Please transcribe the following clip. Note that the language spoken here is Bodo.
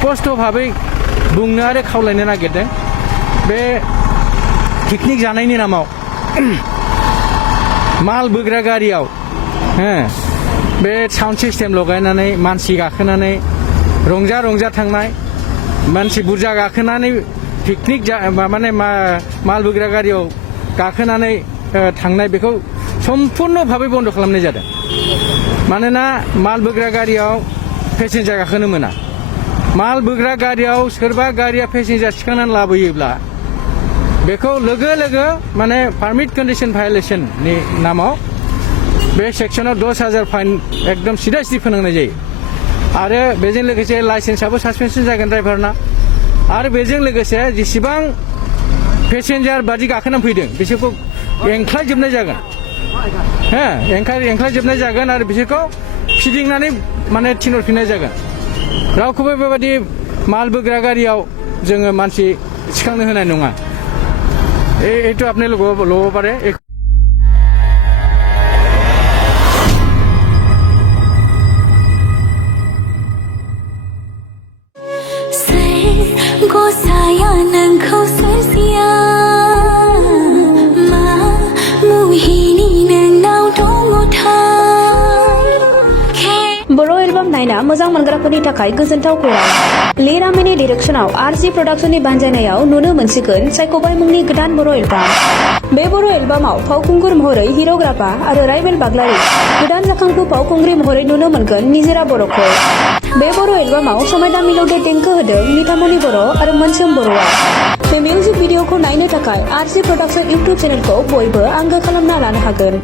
स्पष्ट भाबै बुंनो आरो खावलायनो नागिरदों बे पिकनिक जानायनि नामाव माल बोग्रा गारियाव बे साउन्ड सिस्टेम लगायनानै मानसि गाखोनानै रंजा रंजा थांनाय मानसि बुरजा गाखोनानै पिकनिक माने माल बोग्रा गारियाव गाखोनानै थांनाय बेखौ सम्पुर्ण भाबै बन्द खालामनाय जादों मानोना माल बोग्रा गारियाव पेसेन्जार गाखोनो मोना माल बोग्रा गारियाव सोरबा गारिया पेसेन्जार थिखांनानै लाबोयोब्ला बेखौ लोगो लोगो माने पारमिट कन्डिशन भायलेशननि नामाव बे सेक्सनाव 10,000 फाइन एकदम सिदा सिदि फोनांनाय जायो आरो बेजों लोगोसे लाइसेन्सआबो सासपेनसन जागोन ड्राइभारना आरो बेजों लोगोसे जेसेबां पेसेन्जार बादि गाखोनानै फैदों बिसोरखौ एंख्लायजोबनाय जागोन एंख्लायजोबनाय जागोन आरो बिसोरखौ फिदिंनानै माने थिनहरफिननाय जागोन रावखौबो बेबायदि माल बोग्रा गारियाव जोङो मानसि थिखांनो होनाय नङा এইটো আপুনি ল'ব পাৰে बर' एलबाम नायना मोजां मोनग्राफोरनि थाखाय गोजोनथाव खौरां लिरामिनि डिरेक्शनाव आरजि प्रडाक्शननि बानजायनायाव नुनो मोनसिगोन सायख'बाय मुंनि गोदान बर' एलबाम बे बर' एलबामाव फावखुंगुर महरै हिर'ग्राफा आरो राइबेल बाग्लारि गोदान जाखांफु फावखुंग्रि महरै नुनो मोनगोन निजोरा बर'खौ बे बर' एलबामाव समायना मिलौदो देंखो होदों निथामनि बर' आरो मोनसोम बर'आ बे मिउजिक भिडिअखौ नायनो थाखाय आरजि प्रडाक्शन इउटुब चेनेलखौ बयबो आंगो खालामना लानो हागोन।